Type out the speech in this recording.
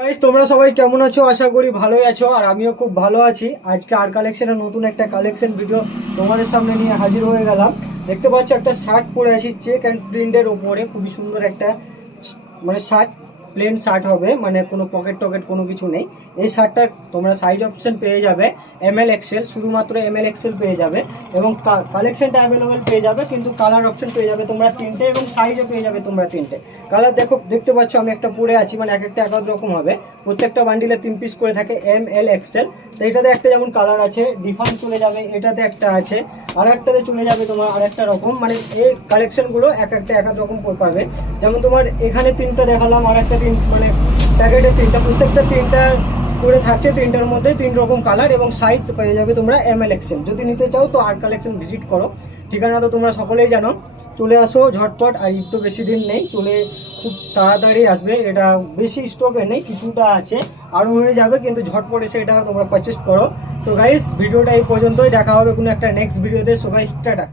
Guys তোমরা সবাই কেমন আছো? আশা করি ভালোই আছো, আর আমিও খুব ভালো আছি। আজকে আর কালেকশনের নতুন একটা কালেকশন ভিডিও তোমাদের সামনে নিয়ে হাজির হয়ে গেলাম। দেখতে পাচ্ছ একটা শার্ট পরে আছি চেক অ্যান্ড প্রিন্টের ওপরে, খুবই সুন্দর একটা শার্ট, প্লেন শার্ট হবে, মানে কোনো পকেট টকেট কোনো কিছু নেই। এই শার্টটার তোমরা সাইজ অপশন পেয়ে যাবে ML XL, শুধুমাত্র ML XL পেয়ে যাবে, এবং কালেকশনটা অ্যাভেলেবেল পেয়ে যাবে, কিন্তু কালার অপশন পেয়ে যাবে তোমরা তিনটে, এবং সাইজও পেয়ে যাবে তোমরা তিনটে। কালার দেখতে পাচ্ছ আমি একটা পরে আছি, মানে এক একটা এক এক রকম হবে। প্রত্যেকটা বান্ডিলে 3 পিস করে থাকে ML XL। তো এটাতে একটা যেমন কালার আছে ডিফারেন্ট চলে যাবে, এটাতে একটা আছে, আর একটাতে চলে যাবে তোমার আর একটা রকম। মানে এই কালেকশনগুলো এক একটা এক এক রকম পাবে। যেমন তোমার এখানে তিনটা দেখালাম, আর একটা মানে প্যাকেটে তিনটা, প্রত্যেকটা তিনটা করে থাকছে, তিনটার মধ্যে 3 রকম কালার এবং সাইজ পেয়ে যাবে তোমরা ML XL। যদি নিতে চাও তো আর কালেকশন ভিজিট করো। ঠিকানা তো তোমরা সকলেই জানো, চলে আসো ঝটপট। আর ঈদ তো বেশি দিন নেই, চলে খুব তাড়াতাড়ি আসবে। এটা বেশি স্টকে নেই, কিছুটা আছে, আরও হয়ে যাবে, কিন্তু ঝটপট এসে এটা তোমরা পারচেস করো। তো গাইস ভিডিওটা এই পর্যন্তই, দেখা হবে কোনো একটা নেক্সট ভিডিওতে। So guys tata.